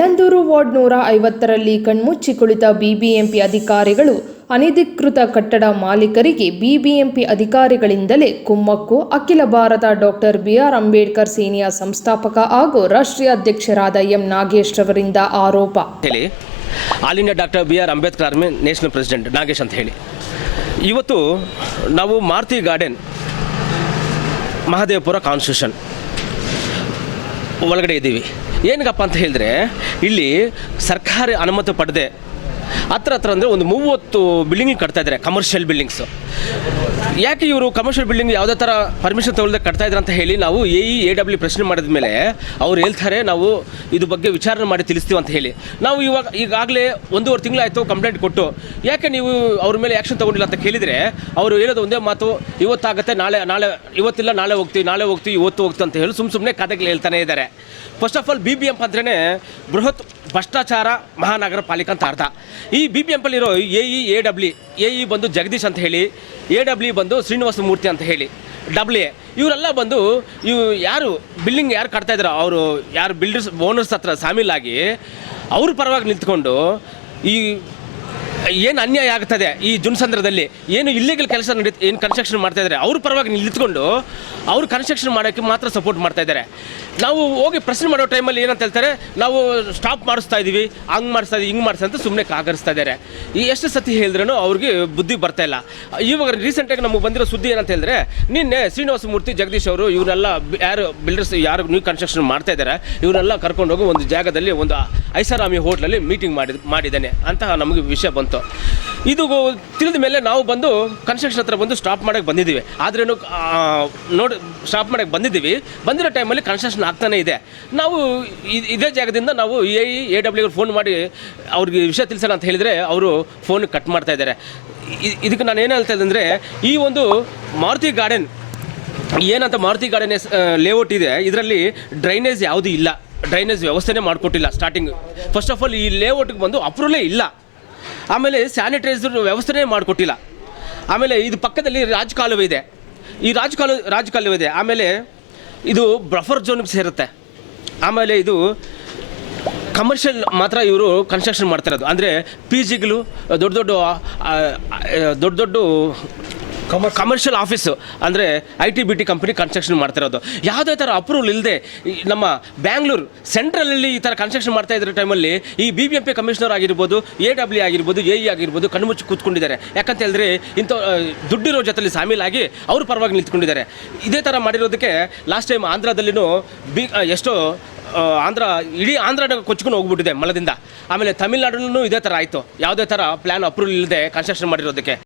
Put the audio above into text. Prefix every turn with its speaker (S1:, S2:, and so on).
S1: Yelandur ward ನೂರ ಐವತ್ತರಲ್ಲಿ ಕಣ್ಮುಚ್ಚಿ ಕುಳಿತ ಬಿಬಿಎಂಪಿ ಅಧಿಕಾರಿಗಳು ಅನಧಿಕೃತ ಕಟ್ಟಡ ಮಾಲೀಕರಿಗೆ ಬಿಬಿಎಂಪಿ ಅಧಿಕಾರಿಗಳಿಂದಲೇ ಕುಮ್ಮಕ್ಕು, ಅಖಿಲ ಭಾರತ ಡಾಕ್ಟರ್ ಬಿಆರ್ ಅಂಬೇಡ್ಕರ್ ಸೇನೆಯ ಸಂಸ್ಥಾಪಕ ಹಾಗೂ ರಾಷ್ಟ್ರೀಯ ಅಧ್ಯಕ್ಷರಾದ ಎಂ ನಾಗೇಶ್ ರವರಿಂದ ಆರೋಪ.
S2: ಹೇಳಿ. All doctor B R Ambedkar army national president Nagesh ಅಂತ ಹೇಳಿ. ಇವತ್ತು ನಾವು ಮಾರುತಿ ಗಾರ್ಡನ್, ಮಹದೇವಪುರ ಕಾನ್ಸ್ಟಿಟ್ಯೂಷನ್ ಒಳಗಡೆ ಇದ್ದೀವಿ. ಏನಕ್ಕಪ್ಪ ಅಂತ ಹೇಳಿದ್ರೆ ಇಲ್ಲಿ ಸರ್ಕಾರಿ ಅನುಮತಿ ಪಡೆದೆ ಹತ್ರ ಹತ್ರ ಅಂದರೆ ಒಂದು ಮೂವತ್ತು ಬಿಲ್ಡಿಂಗ್ ಕಟ್ತಾ ಇದ್ದಾರೆ ಕಮರ್ಷಿಯಲ್ ಬಿಲ್ಡಿಂಗ್ಸ್ ಯಾಕೆ ಇವರು ಕಮರ್ಷಿಯಲ್ ಬಿಲ್ಡಿಂಗ್ ಯಾವುದೇ ಥರ ಪರ್ಮಿಷನ್ ತಗೊಳ್ಳದೆ ಕಟ್ತಾ ಇದ್ರು ಅಂತ ಹೇಳಿ ನಾವು ಎ ಇ ಎ ಡಬ್ಲ್ಯೂ ಪ್ರಶ್ನೆ ಮಾಡಿದ ಮೇಲೆ ಅವ್ರು ಹೇಳ್ತಾರೆ, ನಾವು ಇದು ಬಗ್ಗೆ ವಿಚಾರಣೆ ಮಾಡಿ ತಿಳಿಸ್ತೀವಿ ಅಂತ ಹೇಳಿ. ನಾವು ಇವಾಗ ಈಗಾಗಲೇ ಒಂದೂವರೆ ತಿಂಗಳಾಯಿತು ಕಂಪ್ಲೇಂಟ್ ಕೊಟ್ಟು, ಯಾಕೆ ನೀವು ಅವ್ರ ಮೇಲೆ ಆ್ಯಕ್ಷನ್ ತೊಗೊಂಡಿಲ್ಲ ಅಂತ ಕೇಳಿದರೆ ಅವರು ಹೇಳೋದು ಒಂದೇ ಮಾತು, ಇವತ್ತಾಗುತ್ತೆ, ನಾಳೆ ನಾಳೆ, ಇವತ್ತಿಲ್ಲ, ನಾಳೆ ಹೋಗ್ತೀವಿ ನಾಳೆ ಹೋಗ್ತೀವಿ, ಇವತ್ತು ಹೋಗ್ತೀವಿ ಅಂತ ಹೇಳಿ ಸುಮ್ಮ ಸುಮ್ಮನೆ ಕಥೆಗಳು ಹೇಳ್ತಾನೆ ಇದ್ದಾರೆ first of all B B M ಅಂದ್ರೇ ಬೃಹತ್ ಭ್ರಷ್ಟಾಚಾರ ಮಹಾನಗರ ಪಾಲಿಕೆ ಅಂತ ಅರ್ಥ ಈ B B ಎಂಪಲ್ಲಿರೋ A E A W A E ಬಂದು ಜಗದೀಶ್ ಅಂತ ಹೇಳಿ ಎ ಡಬ್ಲ್ಯೂ ಬಂದು ಶ್ರೀನಿವಾಸ ಮೂರ್ತಿ ಅಂತ ಹೇಳಿ ಡಬ್ಲ್ಯೂ ಎ ಇವರೆಲ್ಲ ಬಂದು, ಇವು ಯಾರು ಬಿಲ್ಡಿಂಗ್ ಯಾರು ಕಟ್ತಾ ಇದ್ದಾರೋ, ಅವರು ಯಾರು ಬಿಲ್ಡರ್ಸ್ ಓನರ್ಸ್ ಹತ್ರ ಸಾಮೀಲಾಗಿ ಅವ್ರ ಪರವಾಗಿ ನಿಂತ್ಕೊಂಡು ಈ ಏನು ಅನ್ಯಾಯ ಆಗ್ತದೆ ಈ ಜುನ್ಸಂದ್ರದಲ್ಲಿ ಏನು ಇಲ್ಲಿಗಲ್ ಕೆಲಸ ನಡೀತ, ಏನು ಕನ್ಸ್ಟ್ರಕ್ಷನ್ ಮಾಡ್ತಾ ಇದ್ದಾರೆ? ಅವ್ರ ಪರವಾಗಿ ನಿಂತ್ಕೊಂಡು ಅವ್ರು ಕನ್ಸ್ಟ್ರಕ್ಷನ್ ಮಾಡೋಕ್ಕೆ ಮಾತ್ರ ಸಪೋರ್ಟ್ ಮಾಡ್ತಾ ಇದ್ದಾರೆ. ನಾವು ಹೋಗಿ ಪ್ರಶ್ನೆ ಮಾಡೋ ಟೈಮಲ್ಲಿ ಏನಂತ ಹೇಳ್ತಾರೆ, ನಾವು ಸ್ಟಾಪ್ ಮಾಡಿಸ್ತಾ ಇದ್ದೀವಿ ಹಂಗೆ ಮಾಡಿಸ್ತಾ ಇದ್ದೀವಿ ಹಿಂಗೆ ಮಾಡಿಸ್ತಾ ಅಂತ ಸುಮ್ಮನೆ ಕಾಗರಿಸ್ತಾ ಇದ್ದಾರೆ. ಈ ಎಷ್ಟು ಸತಿ ಹೇಳಿದ್ರೂ ಅವ್ರಿಗೆ ಬುದ್ಧಿ ಬರ್ತಾ ಇಲ್ಲ. ಇವಾಗ ರೀಸೆಂಟಾಗಿ ನಮಗೆ ಬಂದಿರೋ ಸುದ್ದಿ ಏನಂತ ಹೇಳಿದ್ರೆ, ನಿನ್ನೆ ಶ್ರೀನಿವಾಸ ಮೂರ್ತಿ ಜಗದೀಶ್ ಅವರು ಇವರೆಲ್ಲ ಯಾರು ಬಿಲ್ಡರ್ಸ್ ಯಾರು ನ್ಯೂ ಕನ್ಸ್ಟ್ರಕ್ಷನ್ ಮಾಡ್ತಾ ಇದ್ದಾರೆ ಇವರೆಲ್ಲ ಕರ್ಕೊಂಡೋಗಿ ಒಂದು ಜಾಗದಲ್ಲಿ ಒಂದು ಐಷಾರಾಮಿ ಹೋಟ್ಲಲ್ಲಿ ಮೀಟಿಂಗ್ ಮಾಡಿದ, ಮಾಡಿದ್ದೇನೆ. ಅಂತ ನಮಗೆ ವಿಷಯ ಬಂತು. ಇದು ತಿಳಿದ ಮೇಲೆ ನಾವು ಬಂದು ಕನ್ಸ್ಟ್ರಕ್ಷನ್ ಹತ್ರ ಬಂದು ಸ್ಟಾಪ್ ಮಾಡೋಕೆ ಬಂದಿದ್ದೀವಿ. ಆದ್ರೇನು ನೋಡಿ, ಸ್ಟಾಪ್ ಮಾಡೋಕೆ ಬಂದಿದ್ದೀವಿ. ಬಂದಿರೋ ಟೈಮಲ್ಲಿ ಕನ್ಸ್ಟ್ರಕ್ಷನ್ ಆಗ್ತಾನೆ ಇದೆ. ನಾವು ಇದೇ ಜಾಗದಿಂದ ನಾವು A E A W phone ಮಾಡಿ ಅವ್ರಿಗೆ ವಿಷಯ ತಿಳಿಸೋಣ ಅಂತ ಹೇಳಿದರೆ ಅವರು ಫೋನ್ ಕಟ್ ಮಾಡ್ತಾ ಇದ್ದಾರೆ. ಇದಕ್ಕೆ ನಾನು ಏನು ಹೇಳ್ತಾ ಇದ್ದೆ ಅಂದರೆ, ಈ ಒಂದು ಮಾರುತಿ ಗಾರ್ಡನ್, ಏನಂತ ಮಾರುತಿ ಗಾರ್ಡನ್ ಲೇಔಟ್ ಇದೆ. ಇದರಲ್ಲಿ ಡ್ರೈನೇಜ್ ಯಾವುದೂ ಇಲ್ಲ. ಡ್ರೈನೇಜ್ ವ್ಯವಸ್ಥೆನೇ ಮಾಡಿಕೊಟ್ಟಿಲ್ಲ ಸ್ಟಾರ್ಟಿಂಗ್ ಫಸ್ಟ್ ಆಫ್ ಆಲ್ ಈ ಲೇಔಟ್ಗೆ ಬಂದು ಅಪ್ರೂವಲೇ ಇಲ್ಲ. ಆಮೇಲೆ ಸ್ಯಾನಿಟೈಸರ್ ವ್ಯವಸ್ಥೆನೇ ಮಾಡಿಕೊಟ್ಟಿಲ್ಲ. ಆಮೇಲೆ ಇದು ಪಕ್ಕದಲ್ಲಿ ರಾಜ್ ಕಾಲುವೆ ಇದೆ. ಈ ರಾಜ್ ಕಾಲು ರಾಜ್ ಕಾಲುವೆ ಇದೆ. ಆಮೇಲೆ ಇದು ಬ್ರಫರ್ ಝೋನ್ಗೆ ಸೇರುತ್ತೆ. ಆಮೇಲೆ ಇದು ಕಮರ್ಷಿಯಲ್ ಮಾತ್ರ ಇವರು ಕನ್ಸ್ಟ್ರಕ್ಷನ್ ಮಾಡ್ತಾ ಇರೋದು. ಅಂದರೆ ಪಿ ಜಿಗಳು ದೊಡ್ಡ ದೊಡ್ಡ ದೊಡ್ಡ ದೊಡ್ಡ ಕಮರ್ಷಿಯಲ್ ಆಫೀಸ್ ಅಂದರೆ I T B T company construction ಮಾಡ್ತಿರೋದು. ಯಾವುದೇ ಥರ ಅಪ್ರೂವಲ್ ಇಲ್ಲದೆ ನಮ್ಮ ಬ್ಯಾಂಗ್ಳೂರು ಸೆಂಟ್ರಲಲ್ಲಿ ಈ ಥರ ಕನ್ಸ್ಟ್ರಕ್ಷನ್ ಮಾಡ್ತಾ ಇದ್ದ ಟೈಮಲ್ಲಿ ಈ B B M P commissioner ಆಗಿರ್ಬೋದು ಎ ಡಬ್ಲ್ಯೂ ಆಗಿರ್ಬೋದು ಎ ಇ ಆಗಿರ್ಬೋದು ಕಣ್ಮುಚ್ಚಿ ಕೂತ್ಕೊಂಡಿದ್ದಾರೆ. ಯಾಕಂತ ಹೇಳಿದ್ರೆ ಇಂಥ ದುಡ್ಡಿರೋ ಜೊತೆಲಿ ಸಾಮೀಲಾಗಿ ಅವ್ರ ಪರವಾಗಿ ನಿಂತ್ಕೊಂಡಿದ್ದಾರೆ. ಇದೇ ಥರ ಮಾಡಿರೋದಕ್ಕೆ ಲಾಸ್ಟ್ ಟೈಮ್ ಆಂಧ್ರದಲ್ಲಿನೂ ಬಿ ಎಷ್ಟೋ ಆಂಧ್ರ, ಇಡೀ ಆಂಧ್ರ ಕೊಚ್ಕೊಂಡು ಹೋಗ್ಬಿಟ್ಟಿದೆ ಮಲದಿಂದ. ಆಮೇಲೆ ತಮಿಳ್ನಾಡಲ್ಲೂ ಇದೇ ಥರ ಆಯಿತು. ಯಾವುದೇ ಥರ ಪ್ಲ್ಯಾನ್ ಅಪ್ರೂವಲ್ ಇಲ್ಲದೆ ಕನ್ಸ್ಟ್ರಕ್ಷನ್ ಮಾಡಿರೋದಕ್ಕೆ.